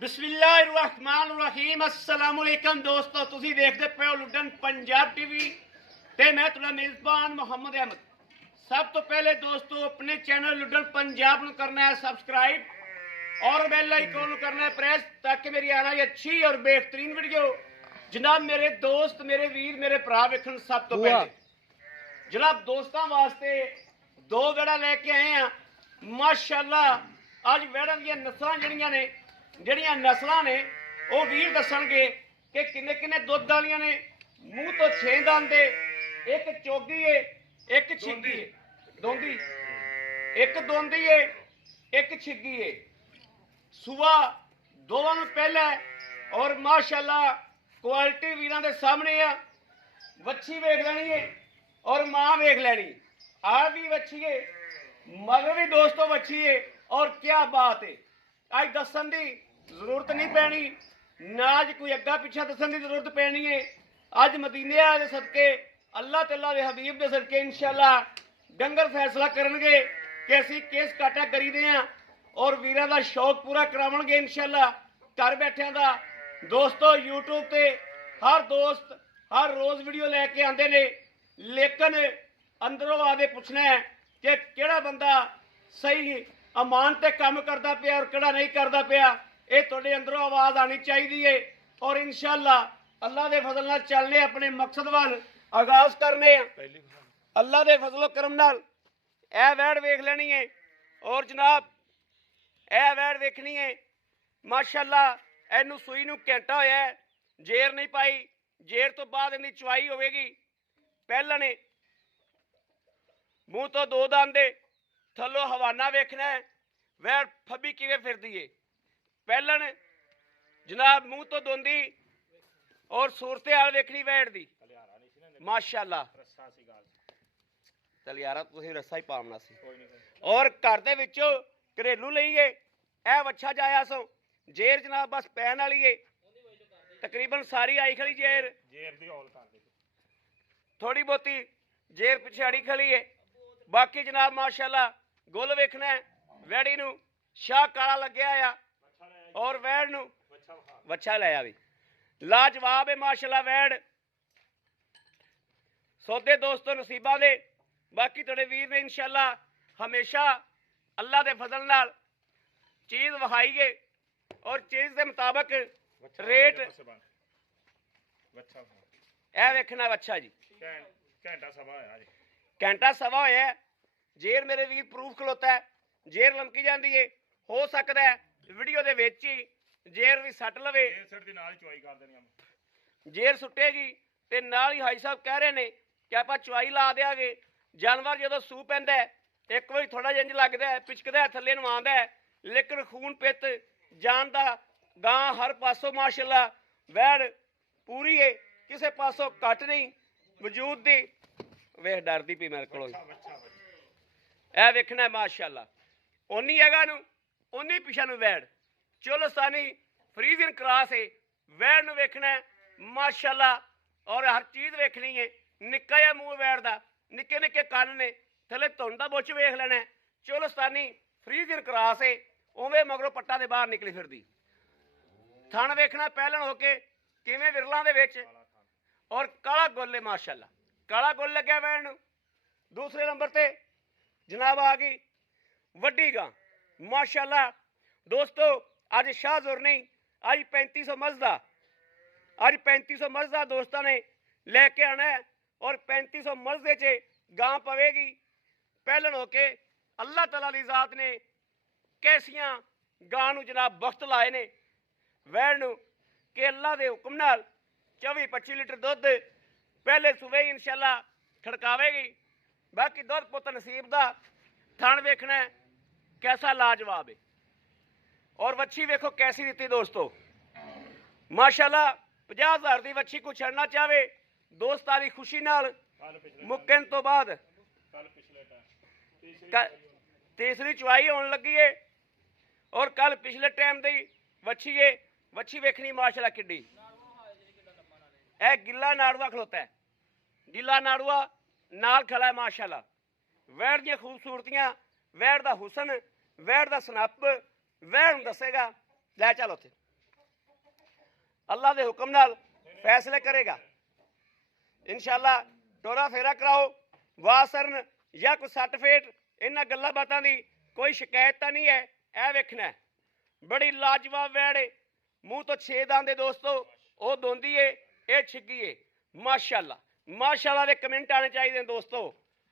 बिस्मिल्लाहिर्रहमानिर्रहीम अस्सलाम वालेकुम दोस्तों, तुसी देखते पे हो लुडन पंजाब टीवी ते मैं तुहाडा मेज़बान मोहम्मद अहमद। सब तो पहले दोस्तों अपने चैनल लुडन पंजाब को करना है सब्सक्राइब और बेल आइकन करना है प्रेस, ताकि मेरी आने वाली अच्छी और बेहतरीन वीडियो जनाब मेरे दोस्त मेरे वीर मेरे भरा वेखन। सब तो पहले जनाब दोस्तों वास्ते दो वेड़ा लेके आए हैं माशाअल्लाह। अज वेड़ा दी नस्लां जड़ियां नस्लां ने वो वीर दसणगे कि किन्ने किन्ने दुध वालियां ने। मूँह तो 6 दंद एक चोगी है, एक छिग्गी है, दोंदी एक दोंदी है, एक छिग्गी है। सुबह दोवां नूं पहला और माशाअल्लाह क्वालिटी वीरां दे सामने आ। वच्छी वेख लेनी है और मां वेख लेनी। आ भी वच्छी है, मगर भी दोस्तों वच्छी है। और क्या बात है, अज दसन की जरूरत नहीं पैनी, ना अज कोई अग्गा पिछा दसन की जरूरत पैनी है। अज मदीने के सदके अल्लाह तआला दे हबीब के सदके इंशाअल्लाह डंगर फैसला करनगे कि असीं किस कैटागरी दे हां और वीरां दा शौक पूरा करावणगे इंशाअल्लाह। घर बैठियां दा दोस्तों यूट्यूब ते हर दोस्त हर रोज़ वीडियो लैके आंदे ने, लेकिन अंदरों आके पूछना है कि किहड़ा बंदा सही अमान ते काम करता पिया और किहड़ा नहीं करता पिया। ये तुहाडे अंदरों आवाज़ आनी चाहिए और इंशाअल्लाह अल्लाह के फजल नाल चलने अपने मकसद वाल आगाज करने। अल्लाह के फजलो करम नाल ए वैड़ वेख लेनी है और जनाब ए वैड़ वेखनी है माशाअल्लाह। इनू सूई नू घंटा होया है, जेर नहीं पाई, जेर तो बाद इहदी चवाई होवेगी। पहलन मूँह तो 2 दंद थल्लों हवाना वेखना है, वैड़ फब्बी किवें फिरदी है। पहलन जनाब मूँह तो दोंदी और सूरते हाल वेखनी वैड़ दी माशाअल्लाह। तलियारा तुसीं रस्सा ही पावना सी और घर दे विचों घरेलू लईए ए वच्छा जाया सो। जेर जनाब बस पैन वाली है, तकरीबन सारी आई खड़ी जेर थोड़ी बहुती जेर पिछाड़ी खड़ी है। बाकी जनाब माशाअल्लाह गुल वेखना है, वैड़ी नू शाह काला लग्या आ और वैड़ नू वच्छा लाया भी लाजवाब है माशाअल्लाह। वैड़ सौदे दोस्तों नसीबा दे। बाकी तुहाडे वीर ने इंशाअल्लाह हमेशा अल्लाह के फजल नाल चीज़ विखाईए और चीज़ के मुताबिक रेट ए वेखना वच्छा जी। घंटा सवा होया है, जेर मेरे वीर प्रूफ खलोता है, जेर लमकी जाती है। हो सकता है वीडियो के विच ही जेर भी सट लवे, जेर सुटेगी तो नाल ही हाई साहब कह रहे हैं कि आप चवाई ला देंगे। जानवर जो सूह पैंदा है एक बार थोड़ा जिहा इंज लगदा है, पिचकदा है, थल्ले नूं आंदा है, लेकिन खून पित जान दा गां हर पासों माशाअल्लाह वैड़ पूरी है, किसी पासों घट नहीं वजूद दी। वेख डरदी पई मेरे कोलों ए वेखना माशाअल्लाह। उन्नी जगह नूं उन्नी पिछा नूं वैड़ चोलस्तानी फ्रीजियन क्रॉस है। वैड़ नूं वेखना माशाअल्लाह और हर चीज़ वेखनी है। निक्का जिहा मूँह वैड़ दा, निक्के निक्के कन्न ने, थले धुन दा बुछ वेख लेना है। चोलस्तानी फ्रीजियन क्रॉस है, उवें मगरों पट्टा दे बाहर निकली फिरदी। थण वेखना पहलन होके किवें विरलां दे विच और काला गुल है माशाअल्लाह। काला गुल लग्या वैड़ नूं। दूसरे नंबर ते जनाब आ गई वड्डी गां माशाअल्लाह। दोस्तों अज शाहजुर नहीं, अज 3500 मजदा, अज 3500 मजदा दोस्तों ने लैके आना है और 3500 मजदे च गां पवेगी। पहलन होके अल्लाह तआला दी जात ने कैसियां गां नूं जनाब वक्त लाए ने वैड़ नूं कि अल्लाह दे हुक्म नाल 24-25 लीटर दुध पहले सुबह ही इंशाअल्लाह खड़कावेगी। बाकी दुध पुत नसीब दा। थण वेखना है कैसा लाजवाब है और वच्छी वेखो कैसी दी दोस्तों माशाअल्लाह। 50,000 की वच्छी को छड़ना चाहे दोस्तां दी खुशी नाल मुक्कन तो बाद तीसरी चवाई होने लगी है और कल पिछले टाइम दी वच्छी है। वच्छी वेखनी माशाअल्लाह किड्डी ए गिला नाड़ुआ खलोता है, गिला नाड़ुआ नाल खड़ा है माशाअल्लाह। वैड़ दी खूबसूरतियां, वैड़ दा हुसन, वैड़ दा सनप वैड़ दसेगा। लै चल उत्थे अल्लाह के हुक्म नाल फैसले करेगा इंशाअल्लाह। टोरा फेरा कराओ वासरन या कोई सट फेट इन्हां गल्लां बातां दी कोई शिकायत तो नहीं है। यह वेखना है बड़ी लाजवाब वैड़ है, मूँह तो 6 दंद दोस्तों, वो दोंदी है ये छिग्गी है। माशाअल्लाह माशाअल्लाह दे कमेंट आने चाहिए दोस्तों।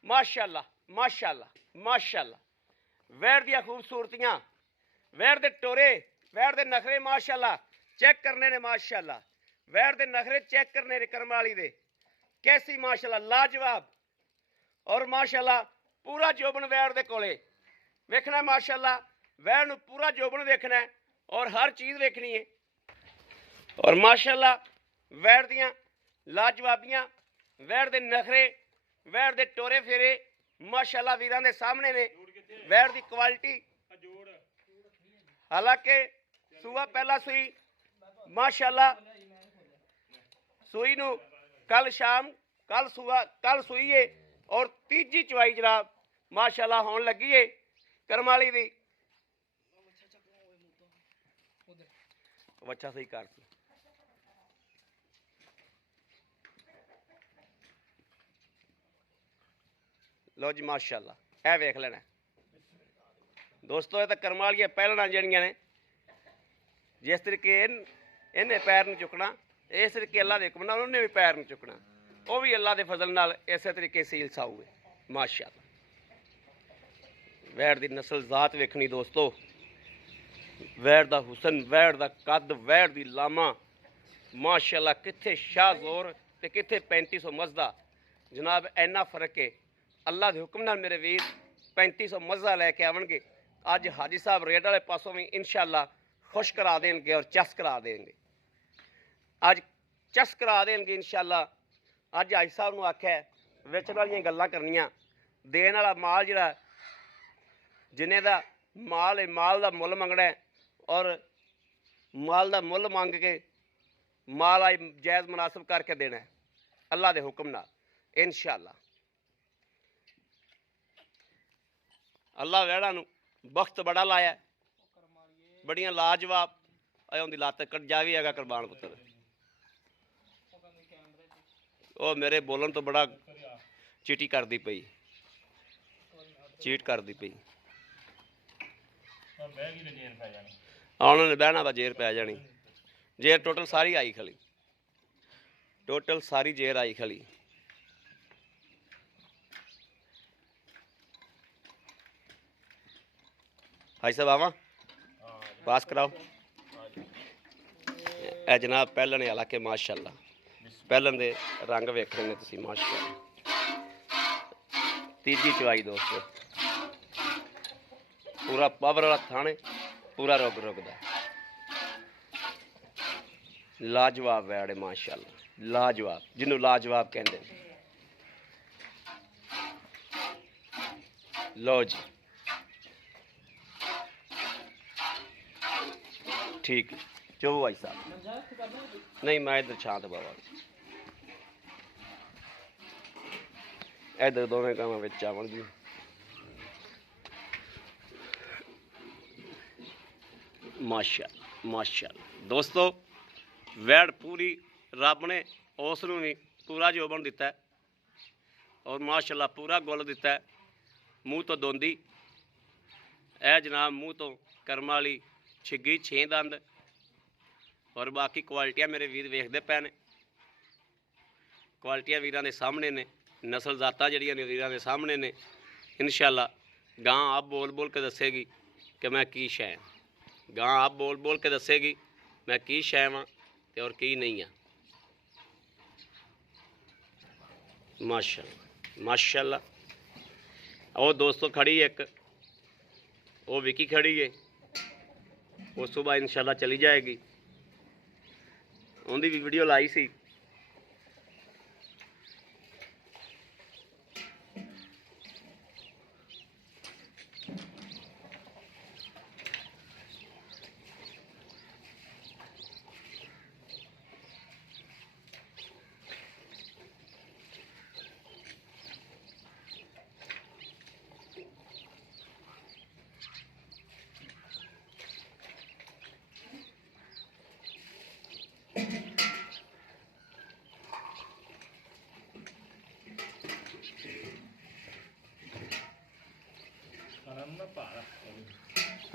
माशाअल्लाह माशाअल्लाह माशाअल्लाह। वैड़ दियां खूबसूरतियां, वैड़ दे टोरे, वैड़ दे नखरे माशाअल्लाह चेक करने ने। माशाअल्लाह वैड़ दे नखरे चेक करने ने करम वाली दे कैसी माशाअल्लाह लाजवाब। और माशाअल्लाह पूरा जोबन वैड़ दे कोले वेखना। माशाअल्लाह वैड़ नूं पूरा जोबन वेखना है और हर चीज़ वेखनी है। और माशाअल्लाह वैड़ दियां लाजवाबियां, वैड़ दे नखरे, वैड़ दे टोरे फेरे माशाअल्लाह वीरां दे सामने ने। वैड़ दी क्वालिटी, हालांकि सूआ पहला सूई माशाअल्लाह सूई नूं कल शाम कल सूई है और तीजी चवाई जनाब माशाअल्लाह होने लगी है करमाली दी। बच्चा सही कर लो जी माशाअल्लाह। यह वेख लेना दोस्तों, ये तो करम वालियां पहलना जड़ियां ने। जिस तरीके इन्हें पैर नहीं चुकना, इस तरीके अल्लाह के हुक्म नाल उन्हें भी पैर नहीं चुकना, वो भी अल्लाह के फजल नाल इस तरीके सील साऊ है माशाअल्लाह। वैड़ की नस्ल जात वेखनी दोस्तों, वैड़ का हुसन, वैड़ का कद, वैड़ की लामा माशाअल्लाह। कित्थे शाह जोर ते कित्थे 3500 मजदा जनाब, इन्ना फर्क है। अल्लाह के हुक्म नाल मेरे वीर 3500 मजदा लैके आवणगे। अज हाजी साहब रेड वाले पासों भी इंशाअल्लाह खुश करा देंगे और चस करा देंगे। अज चस करा देंगे इंशाअल्लाह। अज हाजी साहब नूं आख्या वेचण वालियां गल्लां करनियां, देण वाला माल जिहड़ा जिन्ने दा माल है माल का मुल मंगना है और माल का मुल मंग के माल आई जायज़ मुनासिब करके देना है अल्लाह के हुक्म नाल इंशाअल्लाह। अल्लाह वैड़ा नूं बख्त बड़ा लाया, बड़ियां लाजवाब। उहदी लत्त कट जावी हैगा कुरबान पुत्र। वो मेरे बोलन तो बड़ा चीटी करती पई, चीट करती पई। उन्होंने बहना वा जेर पै जानी। जेर टोटल सारी आई खली, टोटल सारी जेर आई खली। हाई साहब आवा पास कराओ। ए जनाब पहलन वाला के माशाअल्लाह, पहलन दे रंग वेख रहे तुसी माशाअल्लाह। तीजी चवाई दोस्तों, पूरा पावर वाला थाने, पूरा रुकदा लाजवाब वैड़ माशाअल्लाह, लाजवाब जिन्हों लाजवाब कहते। लो जी ठीक चो भाई साहब, नहीं मैं इधर शांत बाबा, इधर दोवें काम विच आवन जी। माशाअल्लाह माशाअल्लाह दोस्तों, वैड़ पूरी रब ने उस नूं भी पूरा जोबन दिता है और माशाअल्लाह पूरा गुल दिता है। मूँह तो दोंदी ए जनाब, मूँह तो करम वाली छिग्गी 6 दंद और बाकी क्वालिटियां मेरे वीर वेखते पे ने। क्वालिटियां वीरां दे सामने ने, नस्ल जातां जड़ियां ने वीरां दे सामने ने। इंशाअल्लाह गां आप बोल बोल के दसेगी कि मैं की शै हाँ। गां आप बोल बोल के दसेगी मैं की शै हाँ ते और की नहीं हाँ। माशाअल्लाह माशाअल्लाह। वो दोस्तों खड़ी एक, वो विकी खड़ी है, वो सुबह इंशाअल्लाह चली जाएगी। उनकी भी वीडियो लाई सी।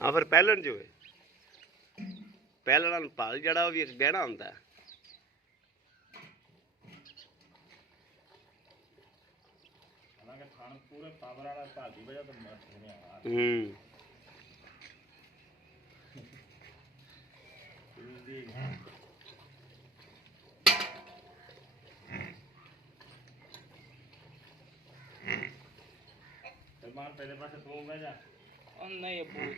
ਆ ਫਿਰ ਪਹਿਲਣ ਜੋ ਹੈ ਪਹਿਲਣਾ ਨੂੰ ਭਲ ਜਿਹੜਾ ਉਹ ਵੀ ਇੱਕ ਗਹਿਣਾ ਹੁੰਦਾ ਹੈ। ਪੂਰੇ ਪਾਵਰ ਵਾਲਾ ਭਾਜੀ ਵਜਾ ਤੋਂ ਮਰ ਗਿਆ ਸਲਮਾਨ ਪਹਿਲੇ ਪਾਸੇ ਤੂੰ ਬਹਿ ਜਾ ਨਹੀਂ ਅੱਬੂ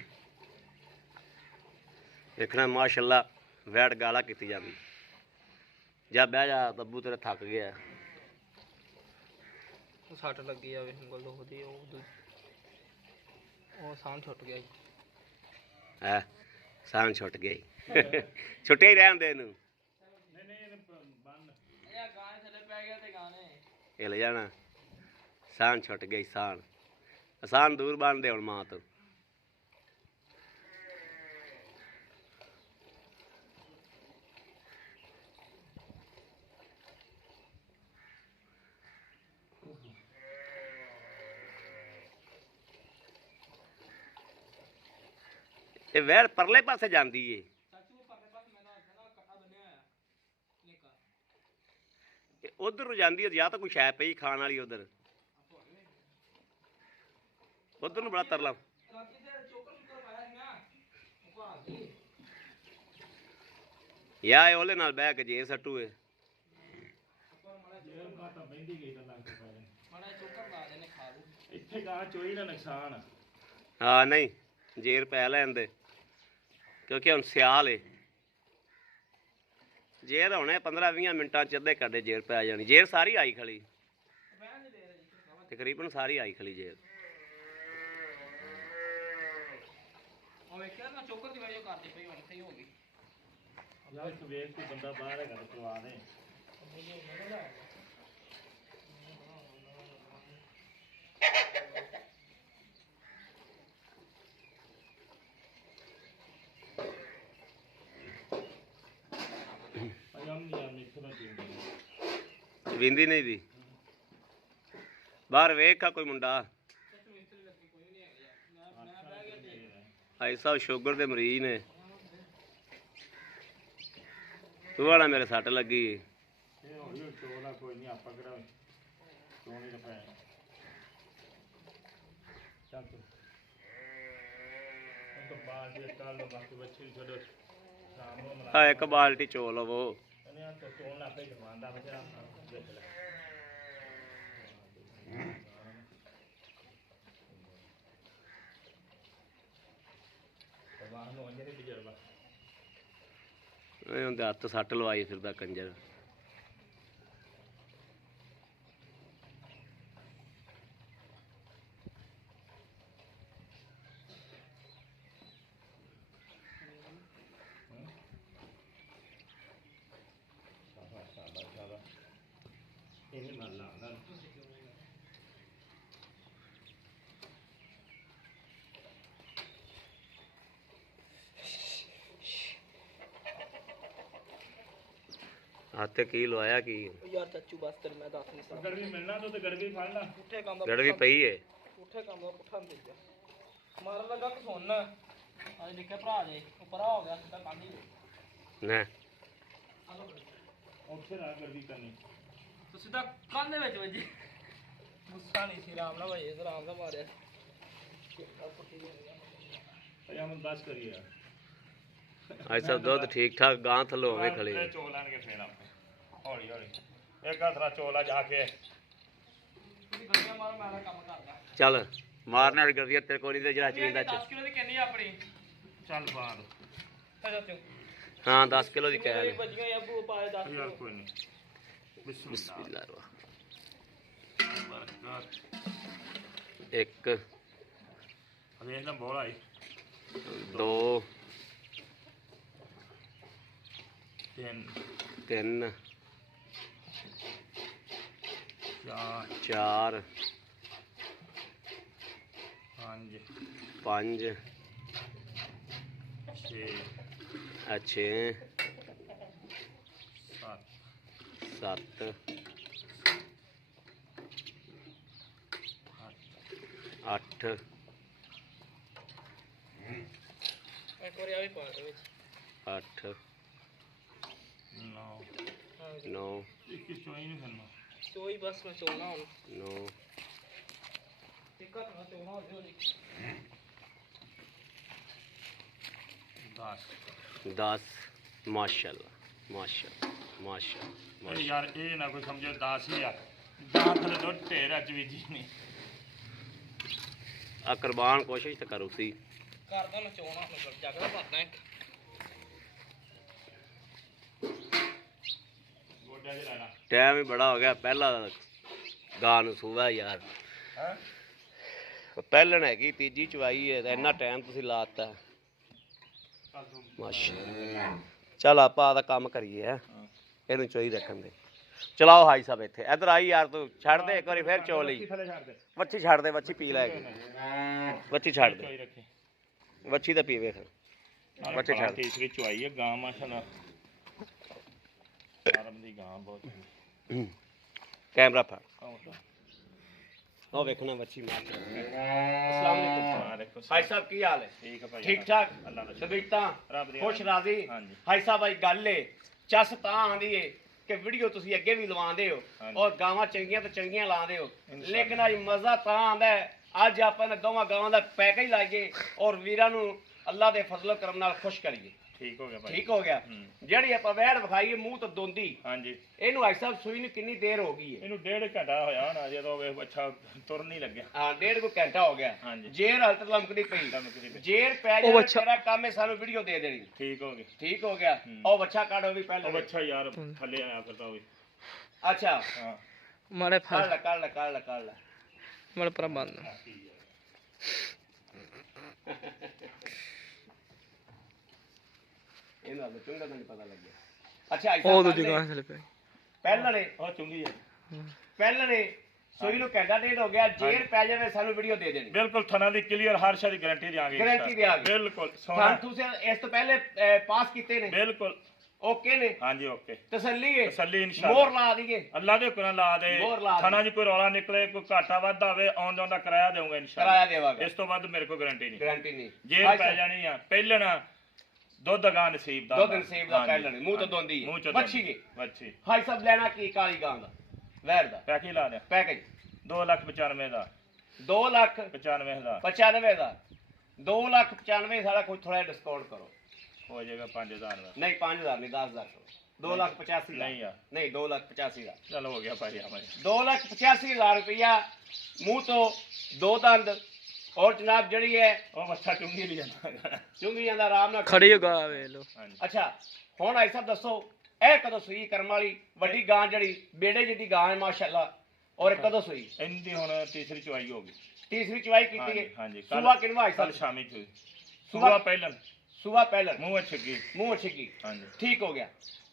ਦੇਖਣਾ ਮਾਸ਼ਾਅੱਲਾ ਵੈਟ ਗਾਲਾ ਕੀਤੀ ਜਾਂਦੀ ਜਾ ਬਹਿ ਜਾ ਤੱਬੂ ਤੇਰਾ ਥੱਕ ਗਿਆ ਸੱਟ ਲੱਗੀ ਆ ਉਂਗਲ ਤੋਂ ਉਹਦੀ ਉਹ ਸਾਹ ਛੁੱਟ ਗਿਆ ਹੈ ਸਾਹ ਛੁੱਟ ਗਈ ਛੁੱਟੇ ਹੀ ਰਹਿਣ ਦੇ ਇਹਨੂੰ ਨਹੀਂ ਬੰਨ ਇਹ ਗਾਣੇ ਥੱਲੇ ਪੈ ਗਿਆ ਤੇ ਗਾਣੇ ਇਹ ਲੈ ਜਾਣਾ ਸਾਹ ਛੁੱਟ ਗਈ ਸਾਹ ਆਸਾਨ ਦੂਰ ਬੰਨਦੇ ਹੁਣ ਮਾਂ ਤੋਂ ਇਹ ਵੈਰ ਪਰਲੇ ਪਾਸੇ ਜਾਂਦੀ ਏ ਉਧਰ ਨੂੰ ਜਾਂਦੀ ਹੈ ਜਾਂ ਤਾਂ ਕੋਈ ਸ਼ੈ ਪਈ ਖਾਣ ਵਾਲੀ ਉਧਰ ਉਧਰ ਨੂੰ ਬੜਾ ਤਰਲਾ ਯਾ ਇਹ ਉਹਲੇ ਨਾਲ ਬਹਿ ਕੇ ਜੇ ਸੱਟੂ ਏ ਇੱਥੇ ਗਾਂ ਚੋਰੀ ਦਾ ਨੁਕਸਾਨ ਹਾਂ ਨਹੀਂ ਜੇਰ ਪੈ ਲੈਂਦੇ ਕਿਉਂਕਿ ਹੁਣ ਸਿਆਲ ਏ ਜੇਰ ਹੁਣੇ 15-20 ਮਿੰਟਾਂ ਚ ਅੱਧੇ ਘੰਟੇ ਜੇਰ ਪੈ ਜਾਣੀ ਜੇਰ ਸਾਰੀ ਆਈ ਖਲੀ ਤਕਰੀਬਨ ਸਾਰੀ ਆਈ ਖਲੀ ਜੇਰ ਉਹ ਵੇਖਿਆ ਨਾ ਚੋਕਰ ਦੀ ਵਾਰੀ ਕਰਦੀ ਪਈ ਹੁਣ ਸਹੀ ਹੋ ਗਈ ਯਾਰ ਇੱਕ ਵੇਖ ਕੋਈ ਬੰਦਾ ਬਾਹਰ ਹੈਗਾ ਤੇ ਪਵਾ ਦੇ ਵਿੰਦੀ ਨਹੀਂ ਦੀ ਬਾਹਰ ਵੇਖਾ ਕੋਈ ਮੁੰਡਾ ਭਾਈ ਸਾਹਿਬ ਸ਼ੂਗਰ ਦੇ ਮਰੀਜ਼ ਨੇ ਤੂੰ ਆਣਾ ਮੇਰੇ ਸੱਟ ਲੱਗੀ ਇਹ ਹੌਲੀ ਹੌਲੀ ਚੋਲਾ ਕੋਈ ਨਹੀਂ ਆਪਾਂ ਕਿਹੜਾ ਚੋਣੀ ਦਾ ਪੈ ਚੱਲ ਤੂੰ ਤਾਂ ਬਾਅਦ ਇਹ ਕੱਲ ਨੂੰ ਬਾਕੀ ਬੱਚੇ ਛੱਡੋ ਸ਼ਾਮ ਨੂੰ ਮਨਾ ਆ ਇੱਕ ਬਾਲਟੀ ਚੋ ਲਵੋ ਇਹਨੇ ਆ ਤੋਂ ਚੋਣ ਲਾ ਪਈ ਜਮਾਂਦਾ ਬਚਾ ਦੇਖ ਲੈ ਵਾਹ ਨੂੰ ਅੰਜੇ ਦੀ ਤਜਰਬਾ ਇਹ ਹੁੰਦੇ ਹੱਥ ਸੱਟ ਲਵਾਈ ਫਿਰਦਾ ਕੰਜਰ ਇਹ ਮੱਲਾ ਨਾ ਹੱਥ ਕੀ ਲਵਾਇਆ ਕੀ ਯਾਰ ਚਾਚੂ ਬਸ ਤੇਰੇ ਮੈਂ ਦੱਸ ਨਹੀਂ ਸਕਦਾ ਗੜਵੀ ਮਿਲਣਾ ਤਾਂ ਗੜਵੀ ਫੜ ਲਾ ਪੁੱਠੇ ਕੰਮ ਦਾ ਗੜਵੀ ਪਈ ਏ ਪੁੱਠੇ ਕੰਮ ਦਾ ਪੁੱਠਾ ਨਹੀਂ ਦਿੱਤਾ ਮਾਰਨ ਲੱਗਾ ਕਿ ਸੁਣ ਅੱਜ ਦੇਖਿਆ ਭਰਾ ਜੇ ਉਹ ਪਰਾ ਹੋ ਗਿਆ ਸਿੱਧਾ ਕੰਨ ਹੀ ਨਾ ਉੱਥੇ ਨਾ ਗੜਵੀ ਕਰਨੀ ਤੂੰ ਸਿੱਧਾ ਕੰਨ ਦੇ ਵਿੱਚ ਵੱਜੀ ਗੁੱਸਾ ਨਹੀਂ ਸੀ ਰਾਮ ਨਾਲ ਭਾਈ ਰਾਮ ਨਾਲ ਮਾਰਿਆ ਅਯਾ ਮੈਂ ਬਸ ਕਰੀਏ ਅੱਜ ਸਭ ਦੁੱਧ ਠੀਕ ਠਾਕ ਗਾਂ ਥੱਲੋਂ ਹੋਵੇ ਖਲੇ ਚੋ ਲੈਣਗੇ ਫੇਰ ਆਪੇ ਹੌਲੀ ਹੌਲੀ ਇੱਕ ਹੱਥਰਾ ਚੋਲਾ ਜਾ ਕੇ ਤੁਸੀਂ ਗੱਡੀਆਂ ਮਾਰੋ ਮੈਂ ਕੰਮ ਕਰਦਾ ਚੱਲ ਮਾਰਨ ਵਾਲੀ ਗਰਦੀਆ ਤੇਰੇ ਕੋਲ ਨਹੀਂ ਤੇ ਜਿਹੜਾ ਚੀਜ਼ ਦਾ 10 ਕਿਲੋ ਦੀ ਕਿੰਨੀ ਆਪਣੀ ਚੱਲ ਬਾਹਰ ਅੱਛਾ ਤੂੰ ਹਾਂ 10 ਕਿਲੋ ਦੀ ਕਹਿ ਵੱਜੀਆਂ ਜਾਂ ਬੂ ਪਾਏ 10 ਯਾਰ ਕਿਲੋ ਕੋਈ ਨਹੀਂ ਬਿਸਮਿਲ੍ਲਾ ਬਿਸਮਿਲ੍ਲਾ ਬਰਕਤ ਇੱਕ ਅਵੇ ਨਾ ਬੋਲ ਆਈ 2 ਤਿੰਨ 3 ਚਾਰ 4 ਪੰਜ 5 ਛੇ 6 ਸੱਤ 7 ਅੱਠ 8 ਇੱਕ ਵਾਰੀ ਆ ਵੀ ਪਾ ਦੇ ਵਿੱਚ 8 9 9 21 ਚੋਈ ਨਹੀਂ ਕਰਨਾ ਚੋਈ ਬਸ ਮੈਂ ਚੋਣਾ ਹੁਣ 9 ਇੱਕ ਹੱਥ ਨਾਲ ਚੋਣਾ ਹੋ ਜੀ 10 10 ਮਾਸ਼ਾਅੱਲਾ ਮਾਸ਼ਾਅੱਲਾ ਇਹ ਯਾਰ ਇਹ ਨਾ ਕੋਈ ਸਮਝੋ 10 ਹੀ ਆ 10 ਥਲੇ ਦੁੱਧ ਢੇਰ ਅੱਜ ਵੀ ਜੀ ਨਹੀਂ ਆ ਕੁਰਬਾਨ ਕੋਸ਼ਿਸ਼ ਤਾਂ ਕਰੂ ਸੀ ਕਰਦਾ ਮੈਂ ਚੋਣਾ ਹੁਣ ਜਗਦਾ ਪਾਣਾ ਇੱਕ ਗੋਡਿਆਂ 'ਚ ਲੈਣਾ ਟਾਈਮ ਹੀ ਬੜਾ ਹੋ ਗਿਆ ਪਹਿਲਾ ਗਾਂ ਨੂੰ ਸੂਆ ਯਾਰ ਹੈ ਪਹਿਲਣ ਹੈਗੀ ਤੀਜੀ ਚਵਾਈ ਹੈ ਤਾਂ ਇੰਨਾ ਟਾਈਮ ਤੁਸੀਂ ਲਾਤਾ ਮਾਸ਼ਾਅੱਲਾ ਚੱਲ ਆਪਾਂ ਆਦਾ ਕੰਮ ਕਰੀਏ ਹੈਂ। ਇਹਨੂੰ ਚੋਈ ਰੱਖਣ ਦੇ ਚਲਾਓ ਹਾਈ ਸਾਹਿਬ ਇੱਥੇ ਇੱਧਰ ਆਈ ਯਾਰ ਤੂੰ ਛੱਡ ਦੇ ਇੱਕ ਵਾਰੀ ਫੇਰ ਚੋ ਲਈ ਥੱਲੇ ਛੱਡ ਦੇ ਵੱਛੀ ਛੱਡ ਦੇ ਵੱਛੀ ਪੀ ਲੈ ਵੱਛੀ ਛੱਡ ਦੇ ਚੋਈ ਰੱਖੀ ਵੱਛੀ ਤਾਂ ਪੀਵੇ ਫਿਰ ਬੱਚੇ ਛੱਡ ਦੇ। ਤੀਸਰੀ ਚੁਆਈ ਹੈ ਗਾਂ ਮਾਸ਼ਾਅੱਲਾ ਆਰਮ ਦੀ ਗਾਂ ਬਹੁਤ ਕੈਮਰਾ ਫੜ ਆਉਂਦਾ ਉਹ ਵੇਖਣਾ ਵੱਛੀ ਮਾਰ ਅਸਲਾਮ ਅਲੈਕੁਮ ਵਾਲੇਕੁਮ ਭਾਈ ਸਾਹਿਬ ਕੀ ਹਾਲ ਹੈ ਠੀਕ ਹੈ ਭਾਈ ਠੀਕ ਠਾਕ ਅੱਲਾਹ ਦਾ ਸ਼ੁਕਰ। ਸਬੀਤਾ ਰੱਬ ਦੀ ਖੁਸ਼ ਰਾਜ਼ੀ ਹਾਂਜੀ। ਭਾਈ ਸਾਹਿਬ ਭਾਈ ਗੱਲ ਏ ਚੱਸ ਤਾਂ ਆਂਦੀ ਏ ਕਿ ਵੀਡੀਓ ਤੁਸੀਂ ਅੱਗੇ ਵੀ ਲਵਾਉਂਦੇ ਹੋ ਹਾਂਜੀ। ਔਰ ਗਾਵਾਂ ਚੰਗੀਆਂ ਤੋਂ ਚੰਗੀਆਂ ਲਾਉਂਦੇ ਹੋ ਇਨਸ਼ਾ ਲੇਕਿਨ ਅੱਜ ਮਜ਼ਾ ਤਾਂ ਆਂਦਾ ਹੈ ਅੱਜ ਆਪਾਂ ਨੇ ਦੋਵਾਂ ਗਾਵਾਂ ਦਾ ਪੈਕੇਜ ਲਾਈਏ ਔਰ ਵੀਰਾਂ ਨੂੰ ਅੱਲਾਹ ਦੇ ਫਜ਼ਲ ਕਰਮ ਨਾਲ ਖੁਸ਼ ਕਰੀਏ ਠੀਕ ਹੋ ਗਿਆ ਭਾਈ ਠੀਕ ਹੋ ਗਿਆ ਹੂੰ। ਜਿਹੜੀ ਆਪਾਂ ਵਹਿੜ ਵਿਖਾਈਏ ਮੂੰਹ ਤੋਂ ਦੋਂਦੀ ਹਾਂਜੀ ਇਹਨੂੰ ਭਾਈ ਸਾਹਿਬ ਸੂਈ ਨੂੰ ਕਿੰਨੀ ਦੇਰ ਹੋ ਗਈ ਏ ਇਹਨੂੰ 1.5 ਘੰਟਾ ਹੋਇਆ ਹੋਣਾ ਜਦੋਂ ਇਹ ਅੱਛਾ ਤੁਰ ਨਹੀਂ ਲੱਗਿਆ ਹਾਂ 1.5 ਘੰਟਾ ਹੋ ਗਿਆ ਹਾਂਜੀ। ਜੇਰ ਹਾਲਤ ਲਮਕਦੀ ਪਈ ਲਮਕਦੀ ਪਈ। ਜੇਰ ਪੈ ਉਹ ਜਾਣਾ ਅੱਛਾ। ਤੇਰਾ ਕੰਮ ਹੈ ਸਾਨੂੰ ਵੀਡੀਓ ਦੇ ਦੇਣੀ ਠੀਕ ਹੋ ਗਿਆ ਠੀਕ ਹੋ ਗਿਆ ਹੂੰ। ਉਹ ਬੱਚਾ ਕਾਢੋ ਵੀ ਉਹ ਪਹਿਲਾਂ ਅੱਛਾ ਯਾਰ ਥੱਲੇ ਆਇਆ ਫਿਰਦਾ ਹੋਵੇ ਅੱਛਾ ਹਾਂ ਮਾੜੇ ਕਰ ਲੈ ਕਰ ਲੈ ਕਰ ਲੈ ਕਰ ਲੈ ਮਾੜੇ ਪਰ ਬੰਦ ਇਹਨਾਂ ਦਾ ਚੁੰਗਾ ਤਾਂ ਨਹੀਂ ਪਤਾ ਲੱਗਿਆ ਅੱਛਾ ਉਹ ਦੂਜੀ ਗਾਂ ਥਲੇ ਪਈ ਪਹਿਲਾਂ ਨੇ ਉਹ ਚੁੰਗੀ ਹੈ ਪਹਿਲਾਂ ਨੇ ਸੋਈ ਨੂੰ ਘੰਟਾ ਡੇਢ ਹੋ ਗਿਆ ਜੇਰ ਪੈ ਜਾਵੇ ਸਾਨੂੰ ਵੀਡੀਓ ਦੇ ਦੇਣੀ ਬਿਲਕੁਲ ਥਣਾ ਦੀ ਕਲੀਅਰ ਹਰ ਸ਼ੈ ਦੀ ਗਾਰੰਟੀ ਦਿਆਂਗੇ Guarantee ਦਿਆਂਗੇ। ਬਿਲਕੁਲ ਸਾਨੂੰ ਸੋਨਾ ਤੁਸੀਂ ਇਸ ਤੋਂ ਪਹਿਲੇ ਪਾਸ ਕੀਤੇ ਨੇ ਬਿਲਕੁਲ ਓਕੇ ਨੇ ਹਾਂਜੀ ਓਕੇ ਤਸੱਲੀ ਹੈ ਤਸੱਲੀ ਮੋਹਰ ਇਨਸ਼ਾਅੱਲਾ ਲਾ ਦਈਏ ਅੱਲਾ ਦੇ ਹੁਕਮ ਨਾਲ ਲਾ ਦੇ ਮੋਹਰ ਲਾ ਦੇ। ਥਣਾ 'ਚ ਕੋਈ ਰੌਲਾ ਨਿਕਲੇ ਕੋਈ ਘਾਟਾ ਵਾਧਾ ਹੋਵੇ ਆਉਣ ਜਾਣ ਦਾ ਕਿਰਾਇਆ ਦੇਵਾਂਗਾ ਇਨਸ਼ਾਅੱਲਾ ਕਿਰਾਇਆ ਦੇਵਾਂਗੇ ਇਸ ਤੋਂ ਵੱਧ ਮੇਰੇ ਕੋਲ ਗਾਰੰਟੀ ਨਹੀਂ ਗਾਰੰਟੀ ਨਹੀਂ ਜੇਰ ਭਾਈ ਪੈ ਸਾਹਿਬ, ਜਾਣੀ ਆ ਪਹਿਲਣਾ ਦੁੱਧ ਗਾਂ ਨਸੀਬ ਦਾ ਦੁੱਧ ਨਸੀਬ ਦਾ ਹਾਂਜੀ, ਪਹਿਲਣ, ਮੂੰਹ ਤੋਂ ਹਾਂਜੀ, ਦੋਂਦੀ ਹੈ। ਮੂੰਹ ਚੋਂ ਵੱਛੀ ਦੋਂਦੀ। ਦੀ। ਵੱਛੀ ਭਾਈ ਸਾਹਿਬ ਲੈਣਾ ਕੀ ਕਾਲੀ ਗਾਂ ਦਾ ਵਹਿਰ ਦਾ ਪੈਕੀ ਲਾ ਦਿਆ ਪੈਕੇਜ 2,95,000 ਦਾ 2 ਲੱਖ 95,000 95 ਦਾ 2 ਲੱਖ 95 ਸਾਡਾ ਕੋਈ ਥੋੜਾ ਡਿਸਕਾਊਂਟ ਕਰੋ ਹੋ ਜਾਏਗਾ 5,000 ਦਾ ਨਹੀਂ 5000 ਨਹੀਂ 10000 ਕਰੋ 2 ਲੱਖ 85 ਦਾ ਨਹੀਂ ਯਾਰ ਨਹੀਂ 2 ਲੱਖ 85 ਦਾ ਚਲੋ ਹੋ ਗਿਆ ਭਾਈ ਹਮਾਰੇ 2 ਲੱਖ 85,000 ਰੁਪਇਆ ਮੂੰਹ ਤੋਂ ਦੋ ਦੰਦ ਔਰ ਜਨਾਬ ਜਿਹੜੀ ਹੈ ਉਹ ਮੱਛਾ ਚੁੰਗੀ ਲਈ ਜਾਂਦਾ ਚੁੰਗੀਆਂ ਦਾ ਆਰਾਮ ਨਾਲ ਖੜੀ ਹੋ ਗਾ ਵੇ ਲੋ ਹਾਂਜੀ ਅੱਛਾ ਹੁਣ ਆਈ ਸਾਹਿਬ ਦੱਸੋ ਇਹ ਕਦੋਂ ਸੂਈ ਕਰਮ ਵਾਲੀ ਵੱਡੀ ਗਾਂ ਜਿਹੜੀ ਬੇੜੇ ਜਿੱਡੀ ਗਾਂ ਹੈ ਮਾਸ਼ਾਅੱਲਾ ਔਰ ਇਹ ਕਦੋਂ ਸੂਈ ਇੰਦੀ ਹੁਣ ਤੀਸਰੀ ਚੁਆਈ ਹੋ ਗਈ ਤੀਸਰੀ ਚਵਾਈ ਕੀਤੀ ਹੈ ਹਾਂਜੀ ਹਾਂਜੀ ਸੁਬਾ ਕਿਨਵਾ ਆਈ ਕੱਲ ਸਾਹਿਬ ਸ਼ਾਮੀ ਚੋਈ ਸੁਬਾ ਸੁਬਾ ਪਹਿਲਾਂ ਸੁਬਾ ਪਹਿਲਾਂ ਮੂੰਹ ਛੱਗੀ ਮੂੰਹ ਛਿੱਕੀ ਹਾਂਜੀ ਠੀਕ ਹੋ ਗਿਆ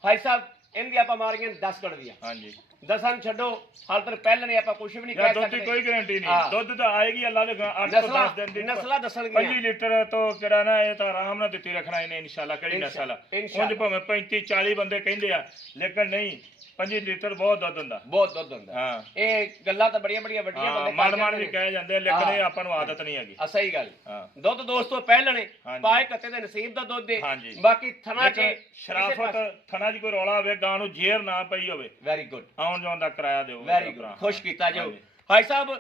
ਭਾਈ ਸਾਹਿਬ ਇਹਦੀ ਆਪਾਂ ਮਾਰੀਆਂ 10 ਕੜਵੀਆਂ ਹਾਂਜੀ 10 ਨੂੰ ਛੱਡੋ ਹਾਲ ਤੱਕ ਪਹਿਲਾਂ ਨੇ ਆਪਾਂ ਕੁਝ ਵੀ ਨਹੀਂ ਯਾਰ ਕਹਿ ਦੁੱਧ ਦੀ ਸਕਦੇ ਕੋਈ ਗਾਰੰਟੀ ਹਾਂ। ਨਹੀਂ ਦੁੱਧ ਤਾਂ ਆਏਗੀ ਅੱਲਾ ਦੇ 8 ਤੋਂ 10 ਦਿਨ ਦੀ ਨਸਲਾਂ ਦੱਸਣਗੀਆਂ 25 ਲੀਟਰ ਤੋਂ ਕਿਹੜਾ ਨਾ ਇਹ ਤਾਂ ਆਰਾਮ ਨਾਲ ਦਿੱਤੀ ਰੱਖਣਾ ਇਹਨੇ ਇਨਸ਼ਾਅੱਲਾ ਕਿਹੜੀ ਨਸਲ ਆ ਇਨਸ਼ਾਅੱਲਾ। ਉਂਝ ਭਾਵੇਂ 35 40 ਬੰਦੇ ਕਹਿੰਦੇ ਆ ਲੇਕਿਨ ਨਹੀਂ 25 ਲੀਟਰ ਬਹੁਤ ਦੁੱਧ ਹੁੰਦਾ ਬਹੁਤ ਦੁੱਧ ਹੁੰਦਾ ਹਾਂ ਇਹ ਗੱਲਾਂ ਤਾਂ ਬੜੀਆਂ ਬੜੀਆਂ ਵੱਡੀਆਂ ਹਾਂ ਬੰਦੇ ਮਨ ਮਨ ਵੀ ਕਹਿ ਜਾਂਦੇ ਆ, ਲੇਕਿਨ ਹਾਂ। ਇਹ ਆਪਾਂ ਨੂੰ ਆਦਤ ਨਹੀਂ ਹੈਗੀ ਆ ਸਹੀ ਗੱਲ ਹਾਂ ਦੁੱਧ ਦੋਸਤੋ ਪਹਿਲਾਂ ਨੇ ਹਾਂਜੀ। ਪਾਏ ਕੱਤੇ ਦੇ ਨਸੀਬ ਦਾ ਦੁੱਧ ਦੇ ਹਾਂਜੀ। ਬਾਕੀ ਥਣਾ ਚ ਲੇਕਿਨ ਸ਼ਰਾਫਤ ਥਣਾ 'ਚ ਕੋਈ ਰੌਲਾ ਹੋਵੇ ਗਾਂ ਨੂੰ ਜੇਰ ਨਾ ਪਈ ਹੋਵੇ ਵੈਰੀ ਗੁੱਡ ਆਉਣ ਜਾਣ ਦਾ ਕਿਰਾਇਆ ਦਿਓ ਵੈਰੀ ਗੁੱਡ ਖੁਸ਼ ਕੀਤਾ ਜਾਓ ਭਾਈ ਸਾਹਿਬ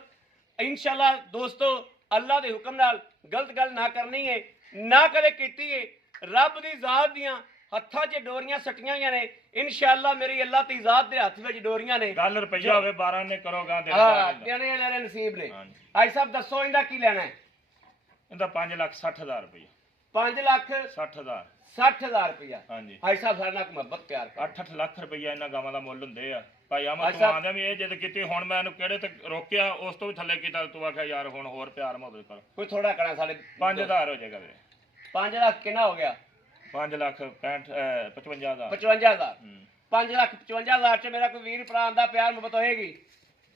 ਇਨਸ਼ਾਅੱਲਾ ਦੋਸਤੋ ਅੱਲਾ ਦੇ ਹੁਕਮ ਨਾਲ ਗਲਤ ਗੱਲ ਨਾ ਕਰਨੀ ਹੈ ਨਾ ਕਦੇ ਕੀਤੀ ਹੈ ਰੱਬ ਦੀ ਜ਼ਾਤ ਦੀਆਂ ਹੱਥਾਂ 'ਚ ਡੋਰੀਆਂ ਸੱਟੀਆਂ ਹੋਈਆਂ ਨੇ ਇਨਸ਼ਾਅੱਲਾ ਮੇਰੀ ਅੱਲਾ ਦੀ ਜ਼ਾਤ ਦੇ ਹੱਥ ਵਿੱਚ ਡੋਰੀਆਂ ਨੇ ਗੱਲ ਰੁਪਈਆ ਹੋਵੇ 12 ਨੇ ਕਰੋ ਗਾਂ ਦੇ ਹਾਂ ਦੇਣੇ ਵਾਲੇ ਨਸੀਬ ਨੇ ਹਾਂਜੀ। ਭਾਈ ਸਾਹਿਬ ਦੱਸੋ ਇਹਦਾ ਕੀ ਲੈਣਾ ਹੈ ਇਹਦਾ 5,60,000 ਰੁਪਈਆ 5 ਲੱਖ 60,000 60,000 ਰੁਪਇਆ ਹਾਂਜੀ ਭਾਈ ਸਾਹਿਬ ਸਾਡੇ ਨਾਲ ਮੁਹੱਬਤ ਪਿਆਰ ਕਰ 8-8 ਲੱਖ ਰੁਪਈਆ ਇਹਨਾਂ ਗਾਵਾਂ ਦਾ ਮੁੱਲ ਹੁੰਦੇ ਆ ਭਾਈ ਆਮਾ ਅੱਛਾ। ਤੂੰ ਆਂਦਾ ਵੀ ਇਹ ਜਿੱਦ ਕੀਤੀ ਹੁਣ ਮੈਂ ਇਹਨੂੰ ਕਿਹੜੇ ਤੇ ਰੋਕਿਆ ਉਸ ਤੋਂ ਵੀ ਥੱਲੇ ਕੀਤਾ ਤੂੰ ਆਖਿਆ ਯਾਰ ਹੁਣ ਹੋਰ ਪਿਆਰ ਮੁਹੱਬਤ ਕਰ ਕੋਈ ਥੋੜਾ ਕਣਾ ਸਾਡੇ 5,000 ਹੋ ਜਾਏਗਾ ਵੀਰੇ 5 ਲੱਖ ਕਿੰਨਾ ਹੋ ਗਿਆ 5,65,000 55,000 ਹੂੰ 5 ਲੱਖ 55,000 ਚ ਮੇਰਾ ਕੋਈ ਵੀਰ ਭਰਾ ਆਂਦਾ ਪਿਆਰ ਮੁਹੱਬਤ ਹੋਏਗੀ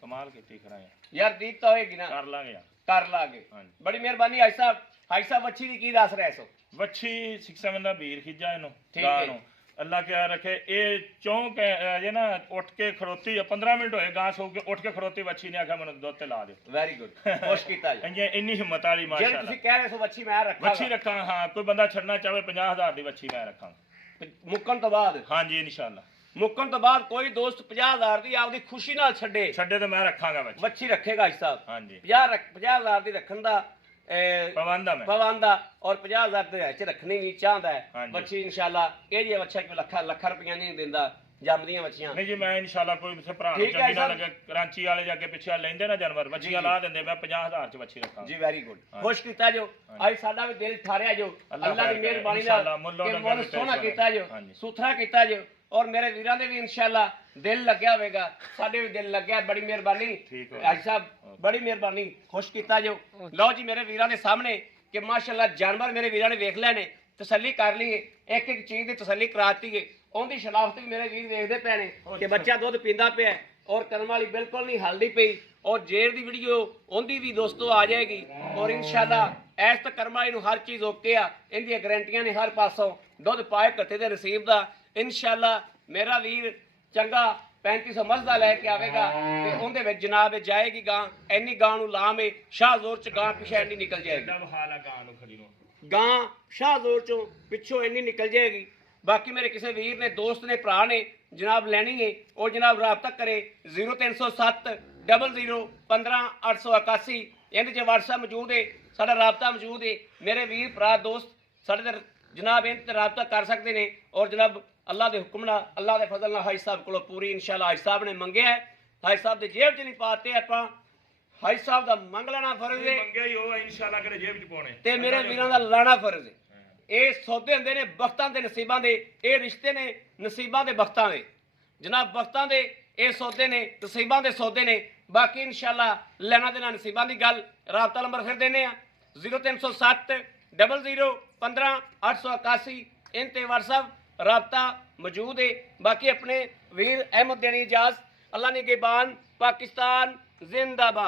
ਕਮਾਲ ਕੀਤੀ ਖੜਾ ਯਾਰ ਯਾਰ ਦੀਪ ਤਾਂ ਹੋਏਗੀ ਨਾ ਕਰ ਲਾਂਗੇ ਯਾਰ ਕਰ ਲਾਂਗੇ ਹਾਂਜੀ ਬੜੀ ਮਿਹਰਬਾਨੀ ਹਾਈ ਸਾਹਿਬ ਅੱਛੀ ਦੀ ਕੀ ਦੱਸ ਰਿਹਾ ਸੋ ਵੱਛੀ 6-7 ਦਾ ਵੀਰ ਖਿੱਜਾ ਇਹਨੂੰ ਠੀਕ ਗਾਂ ਹੈ। ਨੂੰ ਅੱਲਾ ਕਿਆ ਰੱਖੇ ਇਹ ਚੌਂਕ ਜੇ ਨਾ ਉੱਠ ਕੇ ਖੜੋਤੀ 15 ਮਿੰਟ ਹੋਏ ਗਾਂ ਸੋ ਕੇ ਉੱਠ ਕੇ ਖੜੋਤੀ ਵੱਛੀ ਨੇ ਆਖਿਆ ਮੈਨੂੰ ਦੁੱਧ ਤੇ ਲਾ ਦਿਓ ਵੈਰੀ ਗੁੱਡ ਖੁਸ਼ ਕੀਤਾ ਜੀ ਇੰਨੀ ਇੰਨੀ ਹਿੰਮਤ ਵਾਲੀ ਜਿਹੜੀ ਮਾਸ਼ਾਅੱਲਾ ਤੁਸੀਂ ਕਹਿ ਰਹੇ ਸੋ ਵੱਛੀ ਮੈਂ ਰੱਖਾਂਗਾ ਵੱਛੀ ਰੱਖਾਂ ਹਾਂ ਕੋਈ ਬੰਦਾ ਛੱਡਣਾ ਚਾਹੇ 50000 ਦੀ ਵੱਛੀ ਮੈਂ ਰੱਖਾਂ ਮੁੱਕਣ ਤੋਂ ਬਾਅਦ ਹਾਂਜੀ ਇਨਸ਼ਾਅੱਲਾ ਮੁੱਕਣ ਤੋਂ ਬਾਅਦ ਕੋਈ ਦੋਸਤ 50000 ਦੀ ਆਪਦੀ ਖੁਸ਼ੀ ਨਾਲ ਛੱਡੇ ਛੱਡੇ ਤੇ ਮੈਂ ਰੱਖਾਂਗਾ ਵੱਛੀ ਵੱਛੀ ਰੱਖੇਗਾ ਜੀ ਸਾਹਿਬ ਹਾਂਜੀ 50000 ਦੀ ਰੱਖਣ ਦਾ ਪਵੰਦਾ ਮੈਂ ਪਵੰਦਾ ਔਰ 50000 ਦੇ ਵਿੱਚ ਰੱਖਣੀ ਵੀ ਚਾਹੁੰਦਾ ਹੈ ਹਾਂਜੀ। ਵੱਛੀ ਇਨਸ਼ਾਅੱਲਾ ਇਹ ਜੀ ਵੱਛਾ ਕਿ ਲੱਖਾਂ ਰੁਪਈਆ ਨਹੀਂ ਦਿੰਦਾ ਜੰਮਦੀਆਂ ਵੱਛੀਆਂ ਨਹੀਂ ਜੀ ਮੈਂ ਇਨਸ਼ਾਅੱਲਾ ਕੋਈ ਕਿਸੇ ਭਰਾ ਨੂੰ ਠੀਕ ਹੈ ਚੰਗੀ ਨਾ ਸਰ। ਲੱਗੇ ਕਰਾਚੀ ਵਾਲੇ ਜਾ ਕੇ ਪਿੱਛੇ ਲੈਂਦੇ ਨਾ ਜਾਨਵਰ ਵੱਛੀਆਂ ਲਾ ਦਿੰਦੇ ਮੈਂ 50000 ਚ ਵੱਛੀ ਰੱਖਾਂ ਜੀ ਵੈਰੀ ਗੁੱਡ ਖੁਸ਼ ਕੀਤਾ ਜੋ ਅੱਜ ਸਾਡਾ ਵੀ ਦਿਲ ਠਾਰਿਆ ਜੋ ਅੱਲਾਹ ਅੱਲਾ ਦੀ ਖੈਰ ਮਿਹਰਬਾਨੀ ਕਰੇ। ਨਾਲ ਇਨਸ਼ਾਅੱਲਾ ਮੁੱਲੋਂ ਕਿ ਲੰਗਰ ਬਹੁਤ ਵੀ ਸੋਹਣਾ ਪੈਸੇ ਕੀਤਾ ਜੋ ਹਾਂਜੀ। ਸੁਥਰਾ ਕੀਤਾ ਜੋ ਔਰ ਮੇਰੇ ਵੀਰਾਂ ਦੇ ਵੀ ਇਨਸ਼ਾਅੱਲਾ ਦਿਲ ਲੱਗਿਆ ਹੋਵੇਗਾ ਸਾਡੇ ਵੀ ਦਿਲ ਲੱਗਿਆ ਬੜੀ ਮਿਹਰਬਾਨੀ ਠੀਕ ਹੈ। ਅੱਜ ਸਾਹਿਬ ਬੜੀ ਮਿਹਰਬਾਨੀ ਖੁਸ਼ ਕੀਤਾ ਜੋ ਲਓ ਜੀ ਮੇਰੇ ਵੀਰਾਂ ਦੇ ਸਾਹਮਣੇ ਕਿ ਮਾਸ਼ਾਅੱਲਾ ਜਾਨਵਰ ਮੇਰੇ ਵੀਰਾਂ ਨੇ ਵੇਖ ਲੈਣੇ ਤਸੱਲੀ ਕਰ ਲਈਏ ਇੱਕ ਇੱਕ ਚੀਜ਼ ਦੀ ਤਸੱਲੀ ਕਰਾਤੀ ਹੈ ਉਹਦੀ ਸ਼ਨਾਖਤ ਵੀ ਮੇਰੇ ਵੀਰ ਵੇਖਦੇ ਪਏ ਨੇ ਕਿ ਬੱਚਾ ਦੁੱਧ ਪੀਂਦਾ ਪਿਆ ਹੈ ਔਰ ਕਰਮ ਵਾਲੀ ਬਿਲਕੁਲ ਨਹੀਂ ਹਲਦੀ ਪਈ ਔਰ ਜੇਰ ਦੀ ਵੀਡੀਓ ਉਹਦੀ ਵੀ ਦੋਸਤੋ ਆ ਜਾਏਗੀ ਔਰ ਇਨਸ਼ਾਅੱਲਾ ਐਸ ਤੱਕ ਕਰਮ ਵਾਲੀ ਨੂੰ ਹਰ ਚੀਜ਼ ਓਕੇ ਆ ਇਹਦੀਆਂ ਗਾਰੰਟੀਆਂ ਨੇ ਹਰ ਪਾਸੋਂ ਦੁੱਧ ਪਾਏ ਘੱਟੇ ਦੇ ਨਸੀਬ ਦਾ ਇਨਸ਼ਾਅੱਲਾ ਮੇਰਾ ਵੀਰ ਚੰਗਾ 3500 ਮੱਝਦਾ ਲੈ ਕੇ ਆਵੇਗਾ ਤੇ ਉਹਦੇ ਵਿੱਚ ਜਨਾਬ ਇਹ ਜਾਏਗੀ ਗਾਂ ਇੰਨੀ ਗਾਂ ਨੂੰ ਲਾਮੇ ਸ਼ਾਹਜ਼ੋਰ ਚ ਗਾਂ ਪਿਛੇ ਨਹੀਂ ਨਿਕਲ ਜਾਏਗੀ ਜਦ ਹਾਲ ਆ ਗਾਂ ਨੂੰ ਖੜੀ ਨੂੰ ਗਾਂ ਸ਼ਾਹਜ਼ੋਰ ਚੋਂ ਪਿੱਛੋਂ ਇੰਨੀ ਨਿਕਲ ਜਾਏਗੀ ਬਾਕੀ ਮੇਰੇ ਕਿਸੇ ਵੀਰ ਨੇ ਦੋਸਤ ਨੇ ਭਰਾ ਨੇ ਜਨਾਬ ਲੈਣੀ ਹੈ ਉਹ ਜਨਾਬ ਰਾਬਤਾ ਕਰੇ 0307 00 15 881 ਇਹਦੇ 'ਚ WhatsApp ਮੌਜੂਦ ਹੈ ਸਾਡਾ ਰਾਬਤਾ ਮੌਜੂਦ ਹੈ ਮੇਰੇ ਵੀਰ ਭਰਾ ਦੋਸਤ ਸਾਡੇ ਤੇ ਜਨਾਬ ਇਹਦੇ ਤੇ ਰਾਬਤਾ ਕਰ ਸਕਦੇ ਨੇ ਔਰ ਜਨਾਬ ਅੱਲਾ ਦੇ ਹੁਕਮ ਨਾਲ ਅੱਲਾ ਦੇ ਫਜ਼ਲ ਨਾਲ ਹਾਜੀ ਸਾਹਿਬ ਕੋਲੋਂ ਪੂਰੀ ਇਨਸ਼ਾਅੱਲਾ ਹਾਜੀ ਸਾਹਿਬ ਨੇ ਮੰਗਿਆ ਹੈ ਹਾਜੀ ਸਾਹਿਬ ਦੇ ਜੇਬ 'ਚ ਨਹੀਂ ਪਾਤੇ ਆਪਾਂ ਹਾਜੀ ਸਾਹਿਬ ਦਾ ਮੰਗ ਲੈਣਾ ਫਰਜ਼ ਹੈ ਮੰਗਿਆ ਹੀ ਉਹ ਇਨਸ਼ਾਅੱਲਾ ਕਿਹੜੇ ਜੇਬ ਚ ਪਾਉਣੇ ਤੇ ਮੇਰੇ ਵੀਰਾਂ ਦਾ ਲਾਣਾ ਫਰਜ਼ ਹੈ ਇਹ ਸੌਦੇ ਹੁੰਦੇ ਨੇ ਬਖਤਾਂ ਦੇ ਨਸੀਬਾਂ ਦੇ ਇਹ ਰਿਸ਼ਤੇ ਨੇ ਨਸੀਬਾਂ ਦੇ ਬਖਤਾਂ ਦੇ ਜਨਾਬ ਬਖਤਾਂ ਦੇ ਇਹ ਸੌਦੇ ਨੇ ਨਸੀਬਾਂ ਦੇ ਸੌਦੇ ਨੇ ਬਾਕੀ ਇਨਸ਼ਾਅੱਲਾ ਲੈਣਾ ਦੇਣਾ ਨਸੀਬਾਂ ਦੀ ਗੱਲ ਰਾਬਤਾ ਨੰਬਰ ਫਿਰ ਦੇਨੇ ਆ 0307 00 15 881 इन ते WhatsApp राबता मौजूद है बाकी अपने वीर अहमद देनी इजाज़त अल्लाह ने के बान पाकिस्तान जिंदाबाद।